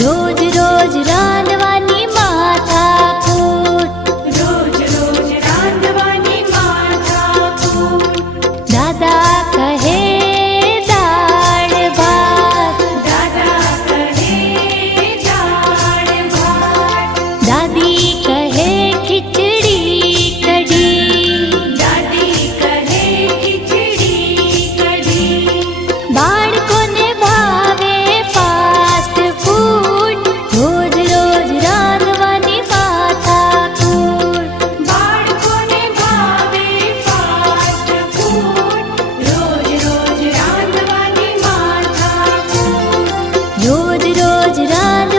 રોજ રોજ રાંધવાની માથાકૂટ, રોજ રોજ રાંધવાની માથાકૂટ. દાદા કહે દાળ ભાત, દાદા કહે દાળ ભાત, દાદી કહે ખીચડી કઢી, દાદી કહે ખીચડી કઢી. બાળકોને ભાવે ફાસ્ટ ફૂડ, રોજ રોજ રાંધવાની માથાકૂટ. બાળકોને ભાવે ફાસ્ટ ફૂડ, રોજ રોજ રાંધવાની માથાકૂટ. રોજ રોજ રાંધવાની